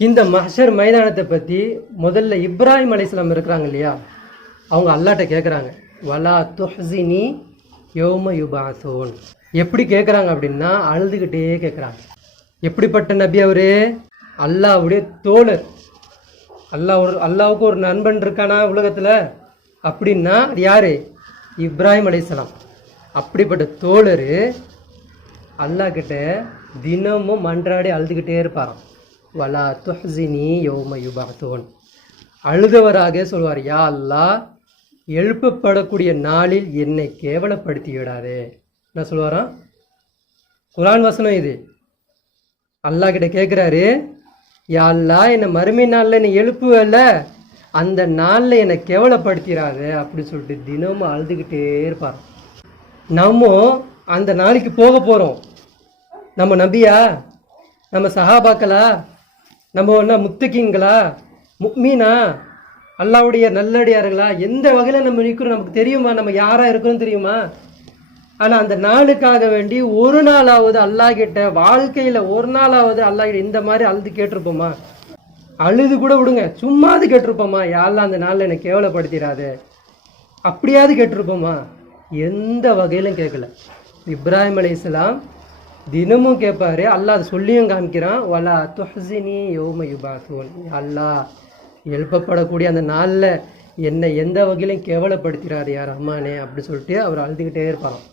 இந்த மஹ்ஷர் மைதானத்தை பற்றி முதல்ல இப்ராஹிம் அலைஹிஸ்ஸலாம் இருக்கிறாங்க இல்லையா, அவங்க அல்லாட்ட கேட்குறாங்க, வலா துஹ்ஸினி யௌம யுபாஸூன். எப்படி கேட்குறாங்க அப்படின்னா அழுதுகிட்டே கேட்குறாங்க. எப்படிப்பட்ட நபி அவரு? அல்லாஹ்வுடைய தோழர். அல்லாவுக்கு ஒரு நண்பன் இருக்கானா உலகத்தில் அப்படின்னா அது யாரு? இப்ராஹிம் அலைஹிஸ்ஸலாம். அப்படிப்பட்ட தோழர் அல்லாஹ் கிட்ட தினமும் மன்றாடி அழுதுகிட்டே இருப்பாராம். வலா துஹ்ஸினி யௌம யுபாஸூன். அழுதவராக சொல்வார், யா அல்லாஹ், எழுப்பப்படக்கூடிய நாளில் என்னை கேவலப்படுத்தி விடாதே. என்ன சொல்வாராம்? குர்ஆன் வசனம் இது. அல்லாஹ் கிட்ட கேட்குறாரு, யா அல்லாஹ், என்னை மறுமை நாளில் என்னை எழுப்புவல்ல, அந்த நாளில் என்னை கேவலப்படுத்திடாத அப்படி சொல்லிட்டு தினமும் அழுதுகிட்டே இருப்பார். நம்ம அந்த நாளைக்கு போக போகிறோம். நம்ம நபியா? நம்ம சஹாபாக்களா? நம்ம என்ன முத்தகிங்களா? முக்மீனா? அல்லாவுடைய நல்லடியார்களா? எந்த வகையில் நம்ம நிற்கிறோம் நமக்கு தெரியுமா? நம்ம யாராக இருக்கிறோம் தெரியுமா? ஆனால் அந்த நாளுக்காக வேண்டி ஒரு நாளாவது அல்லாஹ் கிட்ட, வாழ்க்கையில் ஒரு நாளாவது அல்லாஹ் கிட்ட இந்த மாதிரி அழுது கேட்டிருப்போமா? அழுது கூட விடுங்க, சும்மாது கேட்டிருப்போமா? யாரெல்லாம் அந்த நாளில் என்னை கேவலப்படுத்திடாது அப்படியாவது கேட்டிருப்போமா? எந்த வகையிலும் கேட்கல. இப்ராஹிம் அலைஹிஸ்ஸலாம் தினமும் கேட்பாரு. அல்லாஹ் அதை சொல்லியும் காமிக்கிறான், வலா துஹ்ஸினி யௌம யுபாஸூன். அல்லாஹ், எழுப்பப்படக்கூடிய அந்த நாளில் என்னை எந்த வகையிலும் கேவலப்படுத்திடாது யார் ரஹ்மானே அப்படி சொல்லிட்டு அவர் அழுதுகிட்டே இருப்பாராம்.